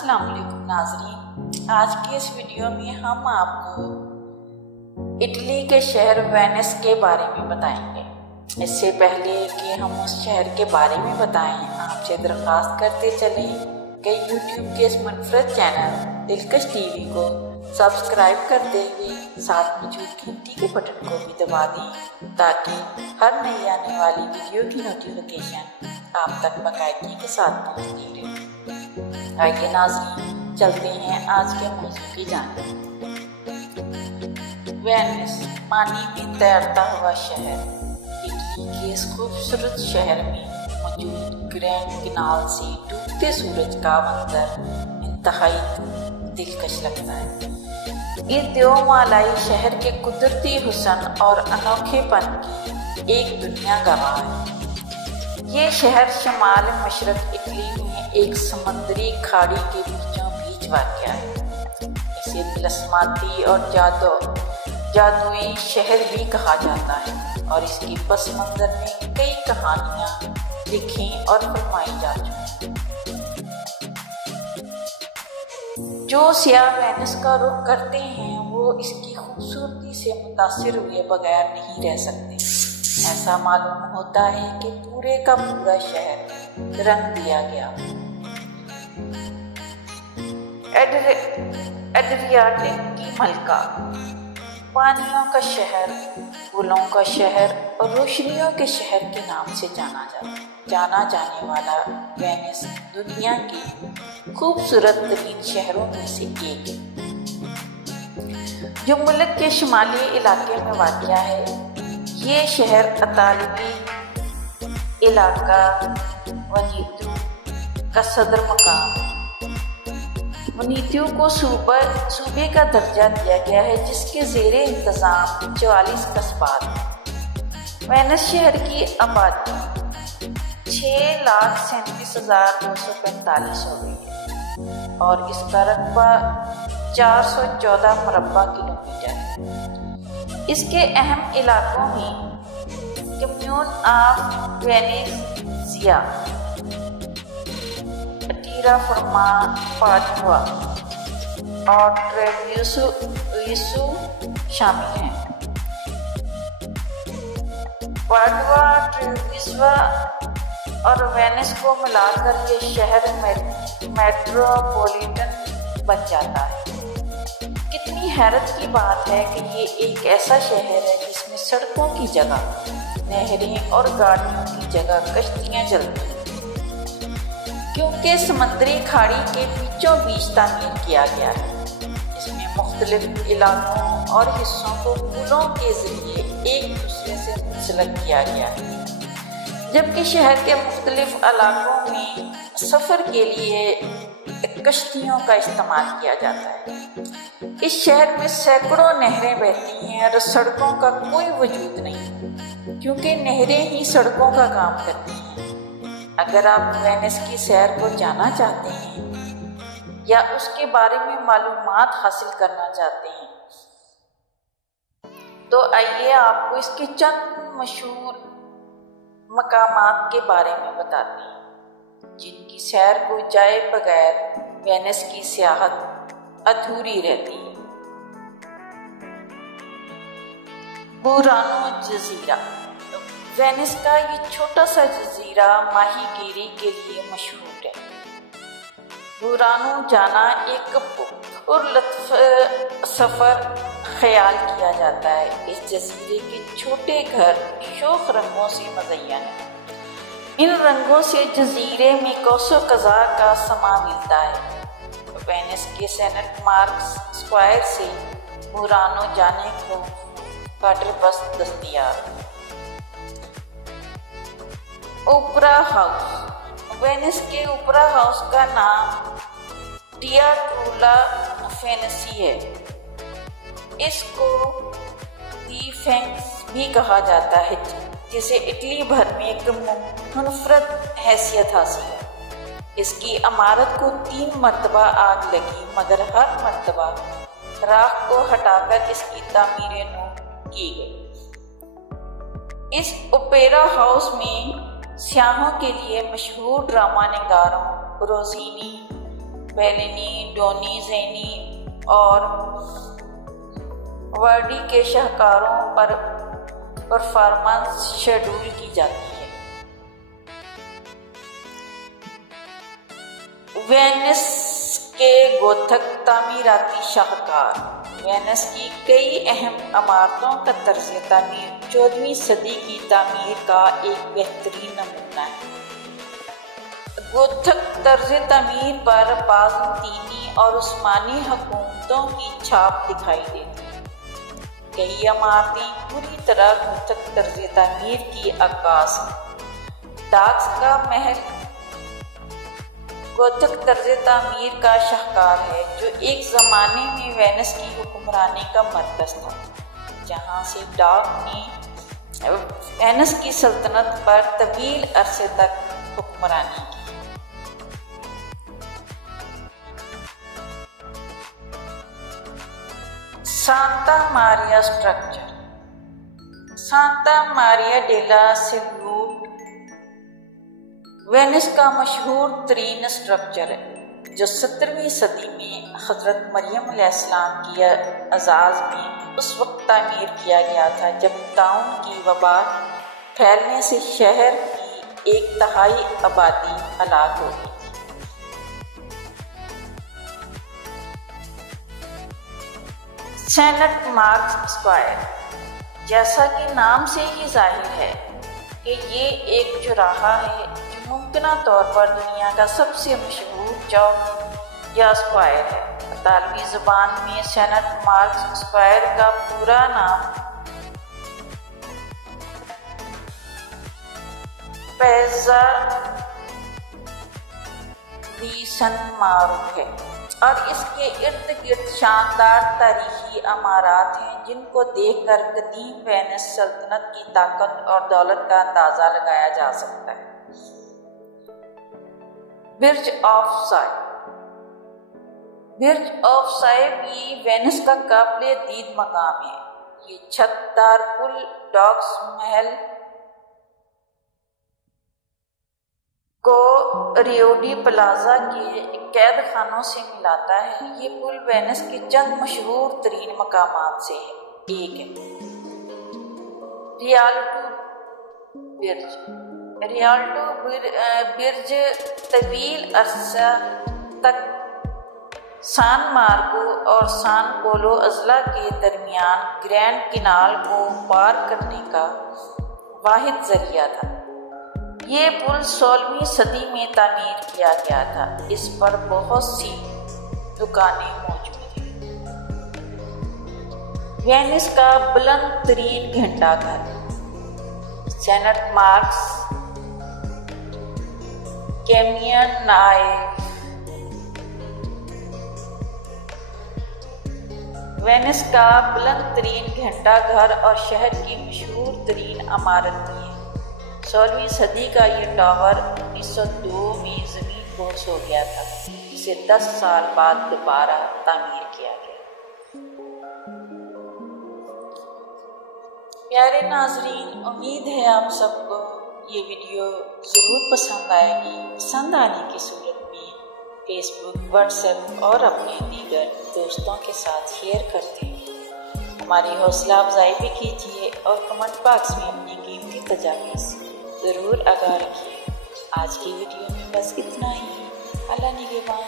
अस्सलाम वालेकुम नाज़रीन। आज के इस वीडियो में हम आपको इटली के शहर वेनिस के बारे में बताएंगे। इससे पहले कि हम उस शहर के बारे में बताएं, आपसे दरख्वास्त करते चलें कि यूट्यूब के इस मुनफरद चैनल दिलकश टीवी को सब्सक्राइब करते हुए साथ मौजूद घंटी के बटन को भी दबा दें ताकि हर नई आने वाली वीडियो की नोटिफिकेशन आप तक बाकायदगी के साथ पहुँचती रहे। आइए नाज़रीन, चलते हैं आज के मौजू की जानिब। वेनिस पानी में तैरता हुआ शहर। इटली के इस खूबसूरत शहर में मौजूद ग्रैंड कैनाल से डूबते सूरज का मंजर इंतहाई दिलकश लगता है। इस देवमालाई शहर के कुदरती हुस्न और अनोखेपन की एक दुनिया गवाह है। ये शहर शमाल मशरक इटली में एक समुद्री खाड़ी के बीचों बीच वाक़या है। इसे तिलस्माती और जादुई शहर भी कहा जाता है और इसके पस मंज़र में कई कहानियाँ लिखी और फरमाई जा चुकी हैं। जो सियाह वेनिस का रुख करते हैं वो इसकी खूबसूरती से मुतासिर हुए बगैर नहीं रह सकते। ऐसा मालूम होता है कि पूरे का पूरा शहर रंग दिया गया। एड्रियाटिक की मलका, पानियों का शहर, फूलों का शहर और रोशनियों के शहर के नाम से जाना जाने वाला वेनिस दुनिया के खूबसूरत तरीन शहरों में से एक है, जो मुल्क के शुमाली इलाके में वाक़या है। ये शहर इतालवी इलाका वेनेतो का सदर मकाम है। वेनेतो को सूबे का दर्जा दिया गया है, जिसके ज़ेरे इंतज़ाम 44 कस्बात हैं। वेनिस शहर की आबादी 6,37,245 हो गई है और इसका रकबा 414 मुरब्बा किलोमीटर है। इसके अहम इलाकों में कम्यून ऑफ वेनेजिया, टीराफोर्मा, पादुआ और ट्रेविसो शामिल हैं। पादुआ, ट्रेविसो और वेनिस को मिलाकर ये शहर मेट्रोपॉलिटन बन जाता है। कितनी हैरत की बात है कि ये एक ऐसा शहर है जिसमें सड़कों की जगह नहरें और गाड़ियों की जगह कश्तियाँ चलती हैं, क्योंकि समुद्री खाड़ी के बीचों बीच तामीर किया गया है। इसमें मुख्तलिफ इलाकों और हिस्सों को पुलों के जरिए एक दूसरे से मुंसलिक किया गया है, जबकि शहर के मुख्तलिफ इलाकों में सफ़र के लिए कश्तियों का इस्तेमाल किया जाता है। इस शहर में सैकड़ों नहरें बहती हैं और सड़कों का कोई वजूद नहीं, क्योंकि नहरें ही सड़कों का काम करती हैं। अगर आप वेनिस की सैर को जाना चाहते हैं या उसके बारे में मालूमात हासिल करना चाहते हैं तो आइए आपको इसके चंद मशहूर मकामात के बारे में बताते हैं, जिनकी सैर को जाए बगैर वेनिस की सियाहत अधूरी रहती है। बुरानो जजीरा। वेनिस का ये छोटा सा जजीरा माहीगीरी के लिए मशहूर है। बुरानो जाना एक पुरलत्फ सफ़र ख्याल किया जाता है। इस जजीरे के छोटे घर शोख रंगों से मज़य्यन है। इन रंगों से जजीरे में कौसो कज़ा का समा मिलता है। वेनिस के सेंट मार्क्स स्क्वायर से बुरानो जाने को वाटर बस दस्तयाब। ओपरा हाउस। वेनिस के ओपरा हाउस का नाम टियाट्रोला फेनेसी है। इसको दी फेंक्स भी कहा जाता है, जिसे इटली भर में एक मुनफरद हैसियत हासिल है। इसकी इमारत को 3 मरतबा आग लगी, मगर हर मरतबा राख को हटाकर इसकी तामीर नौ की गई। इस ओपेरा हाउस में सियाहों के लिए मशहूर ड्रामा निगारों रोज़िनी बेलिनी, डोनीजेनी और वर्डी के शाहकारों पर परफॉर्मेंस शेड्यूल की जाती है। वेनिस के गोथक तामीराती शाहकार। वेनिस की कई अहम इमारतों का तर्ज तामीर 14वीं सदी की तामीर का एक बेहतरीन नमूना है। गोथक तर्ज तामीर पर बाज़ंतीनी और उस्मानी हुकूमतों की छाप दिखाई देती है। कई इमारतें पूरी तरह गोथक तर्ज तामीर की अक्कास हैं। डाक्स का महल गोथक तर्ज तामीर का शाहकार है, जो एक ज़माने में वेनिस की हुक्मरानी का मरकज़ था, जहाँ से डाक ने वेनिस की सल्तनत पर तवील अरसे तक हुक्मरानी की। Santa Maria structure. Santa Maria della Salute Venice का मशहूर तरीन स्ट्रक्चर है, जो 17वीं सदी में हज़रत मरियम अलैहिस्सलाम की अज़ाज़ में उस वक्त तामीर किया गया था जब ताउन की वबा फैलने से शहर की 1/3 आबादी हलाक हो गई थी। Saint Mark's Square. जैसा कि नाम से ही जाहिर है कि ये एक चौराहा है, जो मुमकिना तौर पर दुनिया का सबसे मशहूर चौक या स्क्वायर है। इतालवी ज़ुबान में सेंट मार्क्स स्क्वायर का पूरा नाम पिज़्ज़ा दी सन मार्को है और इसके इर्द गिर्द शानदार तारीखी इमारत हैं, जिनको देखकर कदीम वेनिस सल्तनत की ताकत और दौलत का अंदाज़ा लगाया जा सकता है। Bridge of Sai. Bridge of Sai भी वेनिस का काबिल दीद मकाम है। ये छतदार पुल डॉक्स महल को रियो डी प्लाजा के कैद खानों से मिलाता है। ये पुल वेनिस के चंद मशहूर तरीन मकामात से एक है। Rialto bridge. रियाल्टो ब्रिज तवील अरसा तक सान मार्को और सान पोलो अजला के दरमियान ग्रैंड किनाल को पार करने का वाहिद जरिया था। ये पुल 16वीं सदी में तामीर किया गया था। इस पर बहुत सी दुकानें मौजूद हैं। वेनिस का बुलंद तरीन घंटाघर सेंट मार्क्स कैमियन। वेनिस का बुलंद तरीन घंटाघर और शहर की मशहूर तरीन इमारत भी है। 16वीं सदी का ये टावर 1902 में ज़मीन पोश हो गया था, जिसे 10 साल बाद दोबारा तामीर किया गया। प्यारे नाजरीन, उम्मीद है आप सबको ये वीडियो ज़रूर पसंद आएगी। पसंद आने की सूरत में फेसबुक, व्हाट्सएप और अपने दीगर दोस्तों के साथ शेयर करते हैं। हमारी हौसला अफजाई भी कीजिए और कमेंट बॉक्स में अपनी कीमती तजावीज़ ज़रूर आगाह रखिए। आज की वीडियो में बस इतना ही। अल्लाह निगहबान।